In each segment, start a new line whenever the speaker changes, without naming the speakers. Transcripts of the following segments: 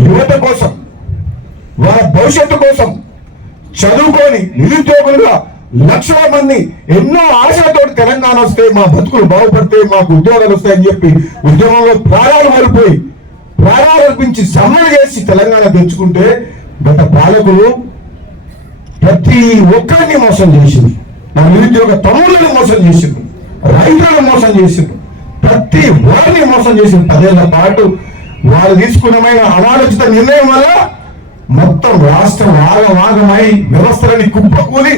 యువత కోసం వాళ్ళ భవిష్యత్తు కోసం చదువుకొని నిరుద్యోగులుగా లక్షల మంది ఎన్నో ఆశలతో తెలంగాణ వస్తే మా బతుకులు బాగుపడితే మాకు ఉద్యోగాలు వస్తాయని చెప్పి ఉద్యమంలో ప్రాణాలు మారిపోయి ప్రాణాలు అర్పించి సమ్మెలు చేసి తెలంగాణ తెచ్చుకుంటే గత పాలకులు ప్రతి ఒక్కరిని మోసం చేసింది నా నిరుద్యోగ తమ్ముళ్ళని మోసం చేసిండు రైతులను మోసం చేసిండు ప్రతి వారిని మోసం చేసింది పదేళ్ళ పాటు వారు తీసుకున్నమైన అనాలోచిత నిర్ణయం వల్ల మొత్తం రాష్ట్రం ఆగమాగమై వ్యవస్థలని కుప్పకూలి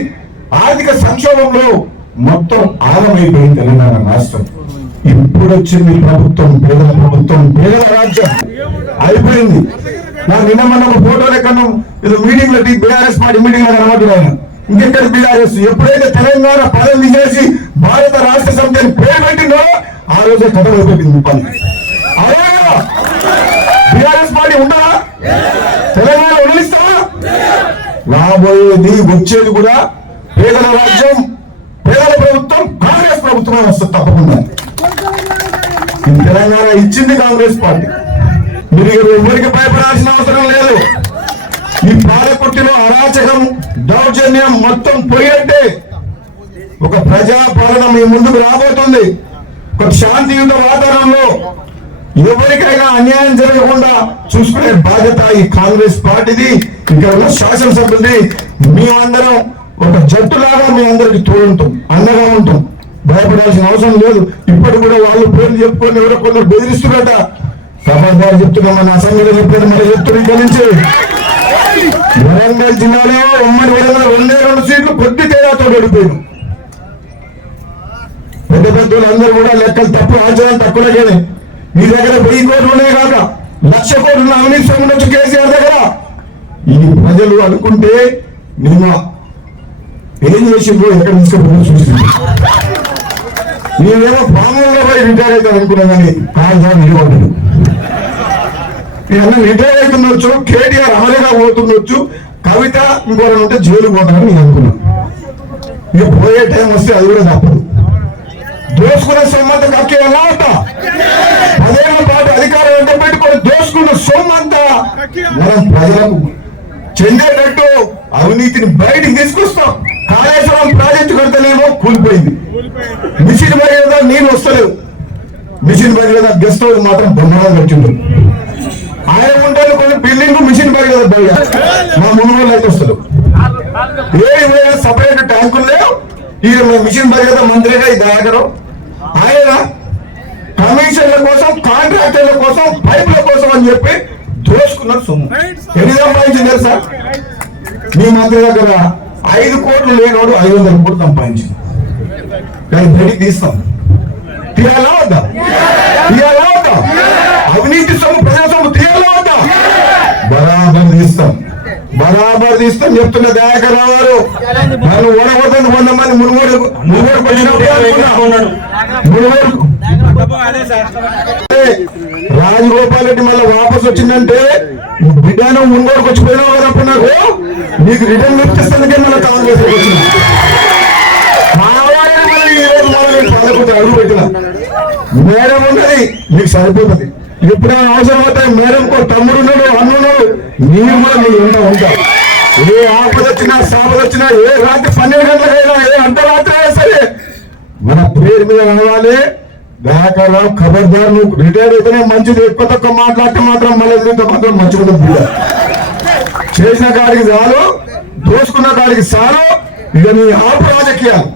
ఆర్థిక సంక్షోభంలో మొత్తం ఆగమైపోయింది తెలంగాణ రాష్ట్రం. ఇప్పుడు వచ్చింది ప్రభుత్వం పేదల ప్రభుత్వం పేదల రాజ్యం. అయిపోయింది. నా నిన్న మొన్న ఒక ఫోటో లెక్కను మీటింగ్లో బీఆర్ఎస్ పార్టీ మీటింగ్లో కనబడుతుంది ఆయన. ఇంకెక్కడ బీఆర్ఎస్? ఎప్పుడైతే తెలంగాణ పదవి చేసి భారత రాష్ట్ర సమితి పేరు పెట్టిందో ఆ రోజే కథ అయిపోయింది తెలంగాణ ఉండదా తెలంగాణ వదిలిస్తావా రాబోయేది వచ్చేది కూడా పేదల రాజ్యం పేదల ప్రభుత్వం కాంగ్రెస్ ప్రభుత్వం వస్తుంది తప్పకుండా. తెలంగాణ ఇచ్చింది కాంగ్రెస్ పార్టీ. మీరు ఎవరికి భయపడాల్సిన అవసరం లేదు. ఈ పాలకుర్తిలో అరాచకం దౌర్జన్యం మొత్తం పోయంటే ఒక ప్రజా పాలన మీ ముందుకు రాబోతుంది. ఒక శాంతియుత వాతావరణంలో ఎవరికైనా అన్యాయం జరగకుండా చూసుకునే బాధ్యత ఈ కాంగ్రెస్ పార్టీది. ఇక్కడ ఉన్న శాసనసభ్యులది. మేమందరం ఒక జట్టులాగా మీ అందరికి తోడుంటాం అండగా ఉంటాం. భయపడాల్సిన అవసరం లేదు. ఇప్పటి కూడా వాళ్ళు పేర్లు చెప్పుకొని ఎవరో కొందరు బెదిరిస్తున్నారట. సమాధానం చెప్తున్నాం మన అసెంబ్లీలో చెప్పారు మరి చెప్తున్నారు ఇక్కడ నుంచి. వరంగల్ జిల్లాలో ఉమ్మడి వరంగల్ రెండే రెండు సీట్లు కొద్ది తేడాతో ఓడిపోయారు. పెద్ద పెద్దలు అందరూ కూడా లెక్కలు తప్పు ఆచరణ తక్కువలేని మీ దగ్గర వెయ్యి కోట్లు ఉన్నాయి కాక లక్ష కోట్లు అవినీతి సొమ్ము నుంచి కేసీఆర్ దగ్గర. ఈ ప్రజలు అనుకుంటే నిన్న ఏం చేసిందో ఎక్కడ తీసుకుపోయి చూసింది నేనేమో పాములుగా పోయి రిటైర్ అవుతాను అనుకున్నా కానీ కాదు నిలబడ్డాడు నేను రిటైర్ అవుతుండొచ్చు కేటీఆర్ అమలుగా పోతుండొచ్చు కవిత ఇంకోటి ఉంటే జైలు పోతానని నేను అనుకున్నాను ఇక పోయే టైం వస్తే అది కూడా తప్పదు. దోసుకునే సంబంధం కక్కే ఎలా ఉంటా పదేళ్ళ పాటు అధికారం ఎంత పెట్టుకొని దోసుకున్న సొమ్మంతా మనం ప్రజలకు చెందేటట్టు అవినీతిని బయటికి తీసుకొస్తాం. కాళేశ్వరం ప్రాజెక్టు కడతలేమో కూలిపోయింది. మిషన్ భగీరథ నీళ్ళు వస్తలేవు. మిషన్ భగీరథ గెస్ట్ హౌస్ మాత్రం బ్రహ్మాండం కట్టిండ్రు. ఆయన ఉంటారు కొన్ని బిల్డింగ్ మిషన్ భగీరథ పోయా మా మునుగోలు అయితే వస్తారు ఏ సపరేట్ ట్యాంకులు లేవు. ఈ మిషన్ భగీరథ మంత్రిగా ఈ దయాకరం ఆయన కమిషన్ల కోసం కాంట్రాక్టర్ల కోసం పైపుల కోసం అని చెప్పి దోసుకున్నారు సొమ్ము. ఎన్ని సంపాదించింది తెలుసా మీ మంత్రి దగ్గర ఐదు కోట్లు లేనోడు ఐదు వందల కోట్లు సంపాదించింది. కానీ బయటికి తీస్తాం. తీయాలా వద్దా? తీయాలా వద్దా? అవినీతి సొమ్ము ప్రజా సొమ్ము తీయాలా వద్దా? బరాబర్ తీస్తాం. బరాబర్ తీస్తాం చెప్తున్న దయాకర్ రావు గారు. నన్ను ఓడగొడుతుంది కొంతమంది మునుగోడు మునుగోడుకు వచ్చినప్పుడు. మునుగోడు రాజగోపాల్ రెడ్డి మళ్ళీ వాపస్ వచ్చిందంటే బిడ్డాను ముంగోడుకు వచ్చిపోయినావు కదా అప్పుడు నాకు? నీకు రిటర్న్ ఇప్పిస్తానికే మళ్ళీ కాంగ్రెస్ వచ్చింది కావాలని అడుగు పెట్టిన. మేడం ఉన్నది నీకు సరిపోతుంది. ఎప్పుడైనా అవసరం అవుతాయి మేడం కో తమ్ముడు ఉన్నాడు అన్నున్నాడు నీవు కూడా నీ వెంట ఉంటావు ఏ ఆపద వచ్చినా సాపద వచ్చినా ఏ రాత్రి పన్నెండు గంటలకైనా ఏ అర్ధరాత్రి అయినా సరే మన పేరు మీద రావాలి దయాకర్రావు ఖబర్దార్ నువ్వు రిటైర్ అయితేనే మంచిది. ఎక్కువ తక్కువ మాట్లాడితే మాత్రం మళ్ళీ దీంతో మాత్రం మంచిగా బిడ్డ. చేసిన కాడికి చాలు దోసుకున్న కాడికి చాలు. ఇక నీ ఆపు రాజకీయాలు.